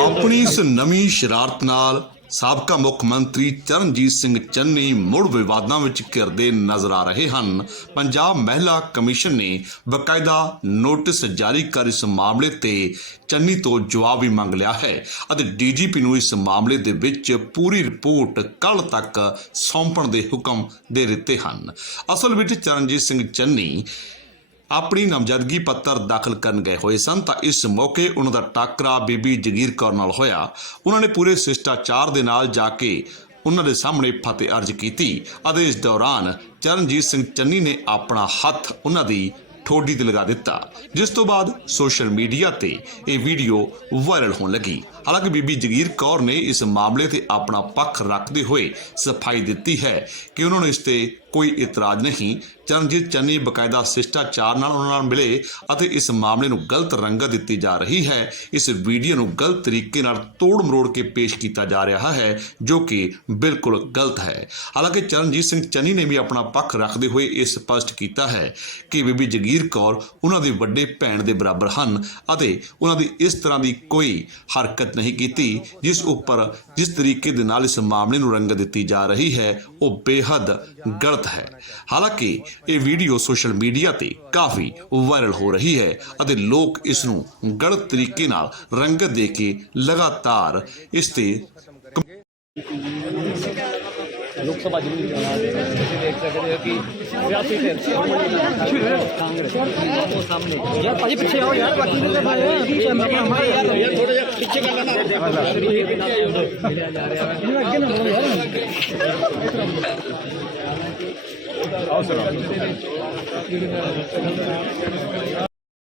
ਆਪਣੀ ਇਸ ਨਵੀਂ ਸ਼ਰਾਰਤ ਨਾਲ ਸਾਬਕਾ ਮੁੱਖ ਮੰਤਰੀ ਚਰਨਜੀਤ ਸਿੰਘ ਚੰਨੀ ਮੁੜ ਵਿਵਾਦਾਂ ਵਿੱਚ ਘਿਰਦੇ ਨਜ਼ਰ ਆ ਰਹੇ ਹਨ। ਪੰਜਾਬ ਮਹਿਲਾ ਕਮਿਸ਼ਨ ਨੇ ਬਕਾਇਦਾ ਨੋਟਿਸ ਜਾਰੀ ਕਰ ਇਸ ਮਾਮਲੇ ਤੇ ਚੰਨੀ ਤੋਂ ਜਵਾਬ ਵੀ ਮੰਗ ਲਿਆ ਹੈ ਅਤੇ ਡੀਜੀਪੀ ਨੂੰ ਇਸ ਮਾਮਲੇ ਦੇ ਵਿੱਚ ਪੂਰੀ ਰਿਪੋਰਟ ਕੱਲ ਤੱਕ ਸੌਂਪਣ ਦੇ ਹੁਕਮ ਦੇ ਦਿੱਤੇ ਹਨ। ਅਸਲ ਵਿੱਚ ਚਰਨਜੀਤ ਸਿੰਘ ਚੰਨੀ ਆਪਣੀ ਨਾਮਜ਼ਦਗੀ ਪੱਤਰ ਦਾਖਲ ਕਰਨ ਗਏ ਹੋਏ ਸਨ ਤਾਂ ਇਸ ਮੌਕੇ ਉਹਨਾਂ ਦਾ ਟਾਕਰਾ ਬੀਬੀ ਜਗੀਰ ਕੌਰ ਨਾਲ ਹੋਇਆ। ਉਹਨਾਂ ਨੇ ਪੂਰੇ ਸਿਸ਼ਟਾਚਾਰ ਦੇ ਨਾਲ ਜਾ ਕੇ ਉਹਨਾਂ ਦੇ ਸਾਹਮਣੇ ਫਤਿਹ ਅਰਜ ਕੀਤੀ ਅਤੇ ਇਸ ਦੌਰਾਨ ਚਰਨਜੀਤ ਸਿੰਘ ਚੰਨੀ ਨੇ ਆਪਣਾ ਹੱਥ ਉਹਨਾਂ ਦੀ ਠੋਡੀ ਤੇ ਲਗਾ ਦਿੱਤਾ। ਜਿਸ ਤੋਂ ਬਾਅਦ ਸੋਸ਼ਲ ਮੀਡੀਆ ਤੇ ਇਹ ਵੀਡੀਓ ਵਾਇਰਲ ਹੋਣ ਲੱਗੀ। ਹਾਲਾਂਕਿ ਬੀਬੀ ਜਗੀਰ ਕੌਰ ਨੇ ਇਸ ਮਾਮਲੇ ਤੇ ਆਪਣਾ ਪੱਖ ਰੱਖਦੇ ਹੋਏ ਸਫ਼ਾਈ ਦਿੱਤੀ ਹੈ ਕਿ ਉਹਨਾਂ ਨੂੰ ਇਸ ਤੇ ਕੋਈ ਇਤਰਾਜ਼ ਨਹੀਂ। ਚਰਨਜੀਤ ਚੰਨੀ ਬਕਾਇਦਾ ਸਿਸ਼ਟਾਚਾਰ ਨਾਲ ਉਹਨਾਂ ਨਾਲ ਮਿਲੇ ਅਤੇ ਇਸ ਮਾਮਲੇ ਨੂੰ ਗਲਤ ਰੰਗਤ ਦਿੱਤੀ ਜਾ ਰਹੀ ਹੈ। ਇਸ ਵੀਡੀਓ ਨੂੰ ਗਲਤ ਤਰੀਕੇ ਨਾਲ ਤੋੜ ਮਰੋੜ ਕੇ ਪੇਸ਼ ਕੀਤਾ ਜਾ ਰਿਹਾ ਹੈ, ਜੋ ਕਿ ਬਿਲਕੁਲ ਗਲਤ ਹੈ। ਹਾਲਾਂਕਿ ਚਰਨਜੀਤ ਸਿੰਘ ਚੰਨੀ ਨੇ ਵੀ ਆਪਣਾ ਪੱਖ ਰੱਖਦੇ ਹੋਏ ਇਹ ਸਪਸ਼ਟ ਕੀਤਾ ਹੈ ਕਿ ਬੀਬੀ ਜਗੀਰ ਕੌਰ ਉਹਨਾਂ ਦੇ ਵੱਡੇ ਭੈਣ ਦੇ ਬਰਾਬਰ ਹਨ ਅਤੇ ਉਹਨਾਂ ਦੀ ਇਸ ਤਰ੍ਹਾਂ ਦੀ ਕੋਈ ਹਰਕਤ ਨਹੀਂ ਕੀਤੀ, ਜਿਸ ਉੱਪਰ ਜਿਸ ਤਰੀਕੇ ਦੇ ਨਾਲ ਇਸ ਮਾਮਲੇ ਨੂੰ ਰੰਗਤ ਦਿੱਤੀ ਜਾ ਰਹੀ ਹੈ, ਉਹ ਬੇਹੱਦ ਗਲਤ ਹੈ। ਹਾਲਾਂਕਿ ਇਹ ਵੀਡੀਓ ਸੋਸ਼ਲ ਮੀਡੀਆ ਤੇ ਕਾਫੀ ਵਾਇਰਲ ਹੋ ਰਹੀ ਹੈ ਅਤੇ ਲੋਕ ਇਸ ਨੂੰ ਗਲਤ ਤਰੀਕੇ ਨਾਲ ਰੰਗਤ ਦੇ ਕੇ ਲਗਾਤਾਰ ਇਸ ਤੇ ਲੋਕ ਸਭਾ ਜ਼ਰੂਰੀ ਚੋਣਾਂ ਦੇ ਵਿੱਚ ਤੁਸੀਂ ਦੇਖ ਸਕਦੇ ਹੋ ਕਿ ਸਿਆਸੀ ਧਿਰ ਕਾਂਗਰਸ ਉਹ ਸਾਹਮਣੇ। ਯਾਰ ਭਾਜੀ ਪਿੱਛੇ ਆਓ ਯਾਰ ਬਾਕੀ ਦੇ ਭਾਈ ਯਾਰ। ਯਾਰ ਥੋੜਾ ਜਿਹਾ ਪਿੱਛੇ ਕਰ ਲੈਣਾ। ਮਿਲਿਆ ਜਾ ਰਿਹਾ ਹੈ ਅੱਗੇ ਨਾ ਬੋਲੋ ਯਾਰ। ਆਓ ਸਰ।